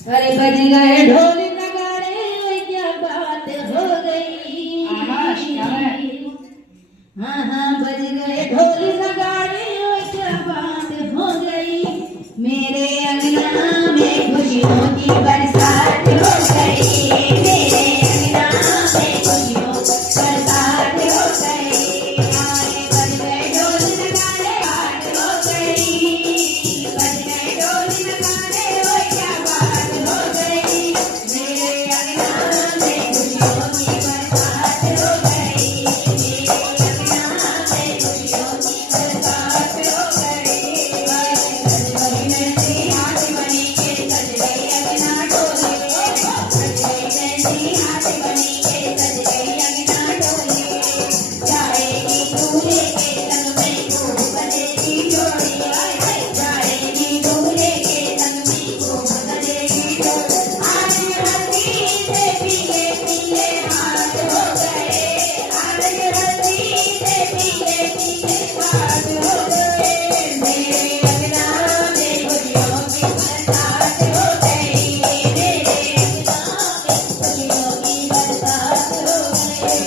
अरे बज गए ढोल नगाड़े, ओए क्या बात हो गई। हाँ हाँ बज गए ढोल नगाड़े, ओए क्या बात हो गई। मेरे अंगना में खुशियों की बरसात हो गई। मेरे अंगना में खुशियों बरसात हो गई। आए बज गए ढोल नगाड़े, बात हो गई। बज गए ढोल नगाड़े, ओए क्या बात हो गई। मेरे अंगना में खुशियों की बरसात हो गई। मेरे अंगना में खुशियों की बरसात हो गई। सज गई नैनी हाथ बनी के, सज गई अंगना डोली। सज गई नैनी हाथ बनी के, सज गई अंगना डोली। जाएगी दूल्हे के संग में खूब बजेगी डोली। जाएगी दूल्हे के संग में खूब बजेगी डोली। आज हल्दी से पीले पीले हाथ हो गए। आज हल्दी से पीले पीले हाथ हो गए। मेरे अंगना में खुशियों की बरसात हो गई। मेरे अंगना में खुशियों की बरसात हो गई।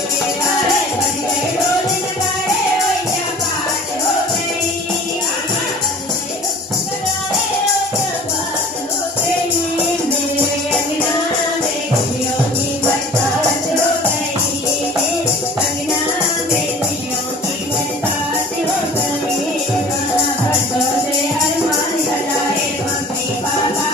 अरे बज गए ढोल नगाड़े, ओए क्या बात हो गई। नगाड़े, ओए क्या बात हो गई। मेरे अंगना में खुशियों की बरसात हो गई। अंगना में खुशियों की बरसात हो गई। बरसों से अरमान सजाए मम्मी पापा